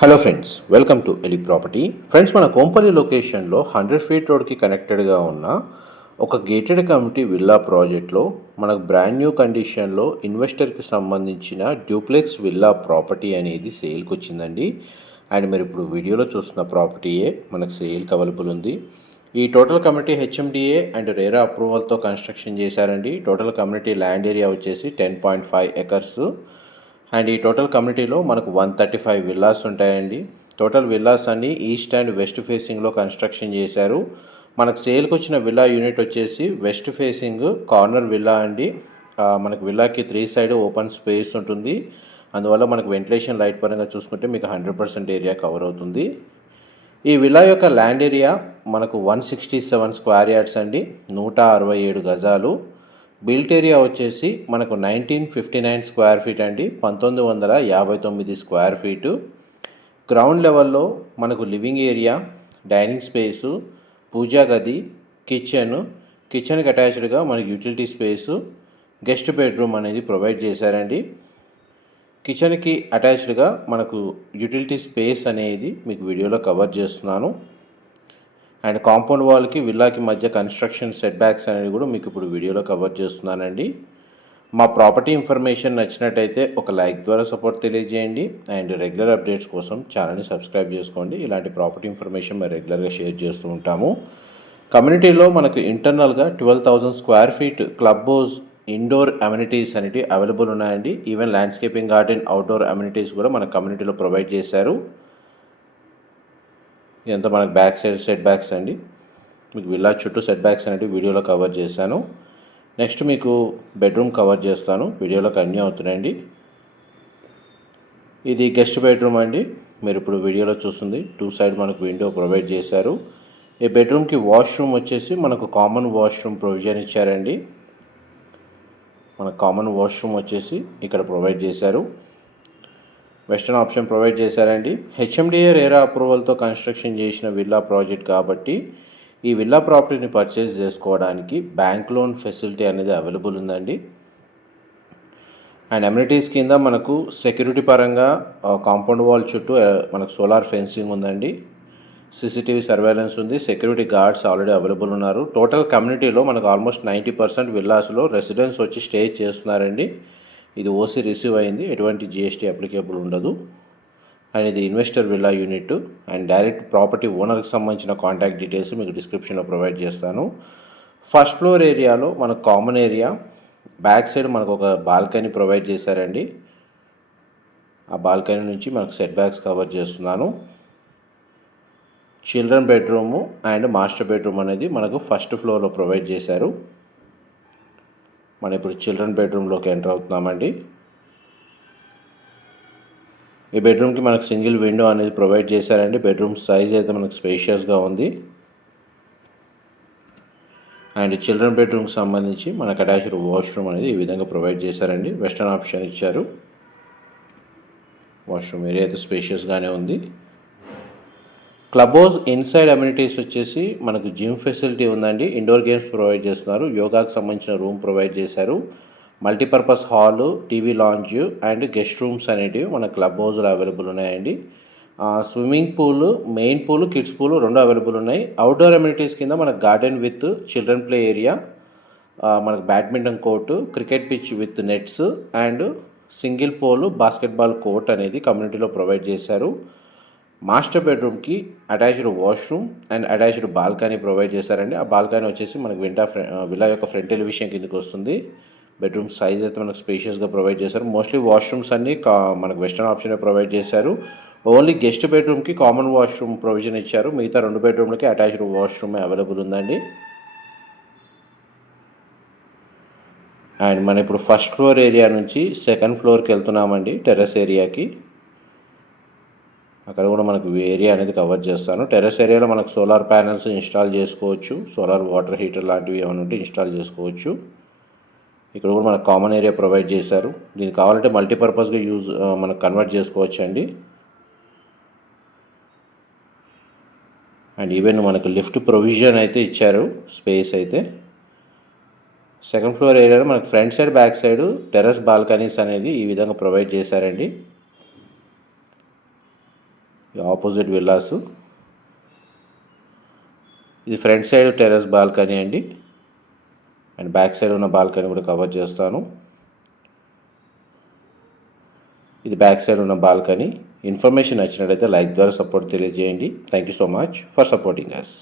Hello friends, welcome to ఎలి property. Friends, మన కోంపల్లి లొకేషన్లో 100 ఫీట్ రోడ్కి కనెక్టెడ్గా ఉన్న ఒక గేటెడ్ కమ్యూనిటీ విల్లా ప్రాజెక్ట్లో మనకు బ్రాండ్ న్యూ కండిషన్లో ఇన్వెస్టర్కి సంబంధించిన డ్యూప్లెక్స్ విల్లా ప్రాపర్టీ అనేది సేల్కి వచ్చిందండి. అండ్ మీరు ఇప్పుడు వీడియోలో చూస్తున్న ప్రాపర్టీయే మనకు సేల్కి అవైలబుల్ ఉంది. ఈ total community HMDA and RERA అప్రూవల్తో కన్స్ట్రక్షన్ చేశారండి. టోటల్ కమ్యూనిటీ ల్యాండ్ ఏరియా వచ్చేసి 10.5 ఎకర్స్. అండ్ ఈ టోటల్ కమ్యూనిటీలో మనకు 135 విల్లాస్ ఉంటాయండి. టోటల్ విల్లాస్ అన్ని ఈస్ట్ అండ్ వెస్ట్ ఫేసింగ్లో కన్స్ట్రక్షన్ చేశారు. మనకు సేల్కి వచ్చిన విల్లా యూనిట్ వచ్చేసి వెస్ట్ ఫేసింగ్ కార్నర్ విల్లా అండి. మనకు విల్లాకి 3 సైడ్ ఓపెన్ స్పేస్ ఉంటుంది. అందువల్ల మనకు వెంటిలేషన్ లైట్ పరంగా చూసుకుంటే మీకు 100% ఏరియా కవర్ అవుతుంది. ఈ విల్లా యొక్క ల్యాండ్ ఏరియా మనకు 167 స్క్వేర్ యార్డ్స్ అండి, 167 గజాలు. బిల్ట్ ఏరియా వచ్చేసి మనకు 1959 స్క్వేర్ ఫీట్ అండి, 1959 స్క్వేర్ ఫీటు. గ్రౌండ్ లెవెల్లో మనకు లివింగ్ ఏరియా, డైనింగ్ స్పేసు, పూజా గది, కిచెన్కి అటాచ్డ్గా మనకు యూటిలిటీ స్పేసు, గెస్ట్ బెడ్రూమ్ అనేది ప్రొవైడ్ చేశారండి. కిచెన్కి అటాచ్డ్గా మనకు యూటిలిటీ స్పేస్ అనేది మీకు వీడియోలో కవర్ చేస్తున్నాను. అండ్ కాంపౌండ్ వాల్కి విల్లాకి మధ్య కన్స్ట్రక్షన్ సెట్ బ్యాక్స్ అనేవి కూడా మీకు ఇప్పుడు వీడియోలో కవర్ చేస్తున్నానండి. మా ప్రాపర్టీ ఇన్ఫర్మేషన్ నచ్చినట్టయితే ఒక లైక్ ద్వారా సపోర్ట్ తెలియజేయండి. అండ్ రెగ్యులర్ అప్డేట్స్ కోసం ఛానల్ని సబ్స్క్రైబ్ చేసుకోండి. ఇలాంటి ప్రాపర్టీ ఇన్ఫర్మేషన్ మేము రెగ్యులర్గా షేర్ చేస్తూ ఉంటాము. కమ్యూనిటీలో మనకు ఇంటర్నల్గా 12,000 square feet club house, indoor amenities అనేవి అవైలబుల్ ఉన్నాయండి. Even landscaping garden, outdoor amenities కూడా మన కమ్యూనిటీలో ప్రొవైడ్ చేశారు. ఇదంతా మనకు బ్యాక్ సైడ్ సెట్ బ్యాక్స్ అండి. మీకు విల్లా చుట్టూ సెట్ బ్యాక్స్ అనేవి వీడియోలో కవర్ చేశాను. నెక్స్ట్ మీకు బెడ్రూమ్ కవర్ చేస్తాను, వీడియోలో కంటిన్యూ అవుతున్నాయండి. ఇది గెస్ట్ బెడ్రూమ్ అండి. మీరు ఇప్పుడు వీడియోలో చూస్తుంది 2 సైడ్ మనకు విండో ప్రొవైడ్ చేశారు. ఈ బెడ్రూమ్కి వాష్రూమ్ వచ్చేసి మనకు కామన్ వాష్రూమ్ ప్రొవిజన్ ఇచ్చారండి. మనకు కామన్ వాష్రూమ్ వచ్చేసి ఇక్కడ ప్రొవైడ్ చేశారు. వెస్టర్న్ ఆప్షన్ ప్రొవైడ్ చేశారండి. హెచ్ఎండిఏ రేరా అప్రూవల్తో కన్స్ట్రక్షన్ చేసిన విల్లా ప్రాజెక్ట్ కాబట్టి ఈ విల్లా ప్రాపర్టీని పర్చేస్ చేసుకోవడానికి బ్యాంక్ లోన్ ఫెసిలిటీ అనేది అవైలబుల్ ఉందండి. అండ్ అమ్యూనిటీస్ కింద మనకు సెక్యూరిటీ పరంగా కాంపౌండ్ వాల్ చుట్టూ మనకు సోలార్ ఫెన్సింగ్ ఉందండి. సీసీటీవీ సర్వేలెన్స్ ఉంది. సెక్యూరిటీ గార్డ్స్ ఆల్రెడీ అవైలబుల్ ఉన్నారు. టోటల్ కమ్యూనిటీలో మనకు ఆల్మోస్ట్ 90% విల్లాస్లో రెసిడెంట్స్ వచ్చి స్టే చేస్తున్నారండి. ఇది ఓసీ రిసీవ్ అయింది, ఎటువంటి జిఎస్టీ అప్లికేబుల్ ఉండదు. అండ్ ఇది investor villa unit. And direct property ఓనర్కి సంబంధించిన కాంటాక్ట్ డీటెయిల్స్ మీకు డిస్క్రిప్షన్లో ప్రొవైడ్ చేస్తాను. ఫస్ట్ ఫ్లోర్ ఏరియాలో మనకు కామన్ ఏరియా, బ్యాక్ సైడ్ మనకు ఒక బాల్కనీ ప్రొవైడ్ చేశారండి. ఆ బాల్కనీ నుంచి మనకు సెట్ బ్యాక్స్ కవర్ చేస్తున్నాను. Children bedroom and master bedroom అనేది మనకు ఫస్ట్ ఫ్లోర్లో ప్రొవైడ్ చేశారు. మనం ఇప్పుడు చిల్డ్రన్ బెడ్రూమ్లోకి ఎంటర్ అవుతున్నామండి. ఈ బెడ్రూమ్కి మనకు సింగిల్ విండో అనేది ప్రొవైడ్ చేశారండి. బెడ్రూమ్ సైజ్ అయితే మనకు స్పేషియస్గా ఉంది. అండ్ చిల్డ్రన్ బెడ్రూమ్కి సంబంధించి మనకు అటాచ్డ్ వాష్రూమ్ అనేది ఈ విధంగా ప్రొవైడ్ చేశారండి. వెస్టర్న్ ఆప్షన్ ఇచ్చారు. వాష్రూమ్ ఏరియా అయితే స్పేషియస్గానే ఉంది. క్లబ్ హౌస్ ఇన్సైడ్ అమ్యూనిటీస్ వచ్చేసి మనకు జిమ్ ఫెసిలిటీ ఉందండి. ఇండోర్ గేమ్స్ ప్రొవైడ్ చేస్తున్నారు. యోగాకు సంబంధించిన రూమ్ ప్రొవైడ్ చేశారు. Multipurpose hall, TV lounge and guest rooms అనేటివి మన క్లబ్ హౌస్లో అవైలబుల్ ఉన్నాయండి. Swimming pool, main pool, kids pool 2 available ఉన్నాయి. అవుట్డోర్ అమ్యూనిటీస్ కింద మనకు garden with children play area, మనకు badminton court, cricket pitch with nets and single pole basketball court అనేది కమ్యూనిటీలో ప్రొవైడ్ చేశారు. మాస్టర్ బెడ్రూమ్కి attached washroom and attached balcony provide చేశారండి. ఆ బాల్కనీ వచ్చేసి మనకు విల్లా యొక్క ఫ్రంట్ ఎలివేషన్ కిందకి వస్తుంది. బెడ్రూమ్ సైజ్ అయితే మనకు స్పేషియస్గా ప్రొవైడ్ చేశారు. మోస్ట్లీ వాష్రూమ్స్ అన్నీ మనకు వెస్టర్న్ ఆప్షనే ప్రొవైడ్ చేశారు. ఓన్లీ గెస్ట్ బెడ్రూమ్కి కామన్ వాష్రూమ్ ప్రొవిజన్ ఇచ్చారు. మిగతా 2 బెడ్రూమ్లకి అటాచ్డ్ వాష్రూమ్ అవైలబుల్ ఉందండి. అండ్ మనం ఇప్పుడు ఫస్ట్ ఫ్లోర్ ఏరియా నుంచి సెకండ్ ఫ్లోర్కి వెళ్తున్నామండి, టెర్రస్ ఏరియాకి. అక్కడ కూడా మనకు ఏరియా అనేది కవర్ చేస్తాను. టెర్రస్ ఏరియాలో మనకు సోలార్ ప్యానెల్స్ ఇన్స్టాల్ చేసుకోవచ్చు. సోలార్ వాటర్ హీటర్ లాంటివి ఏమైనా ఉంటే ఇన్స్టాల్ చేసుకోవచ్చు. ఇక్కడ కూడా మనకు కామన్ ఏరియా ప్రొవైడ్ చేశారు. దీనికి కావాలంటే మల్టీపర్పస్గా మనకు కన్వర్ట్ చేసుకోవచ్చు అండి. అండ్ ఈవెన్ మనకు లిఫ్ట్ ప్రొవిజన్ అయితే ఇచ్చారు. స్పేస్ అయితే సెకండ్ ఫ్లోర్ ఏరియాలో మనకు front side, back side terrace balconies అనేది ఈ విధంగా ప్రొవైడ్ చేశారండి. ఈ ఆపోజిట్ విల్లాస్. ఇది ఫ్రంట్ సైడ్ టెర్రస్ బాల్కనీ అండి, అండ్ బ్యాక్ సైడ్ ఉన్న బాల్కనీ కూడా కవర్ చేస్తాను. ఇది బ్యాక్ సైడ్ ఉన్న బాల్కనీ. ఇన్ఫర్మేషన్ నచ్చినట్లయితే లైక్ ద్వారా సపోర్ట్ తెలియజేయండి. Thank you so much for supporting us.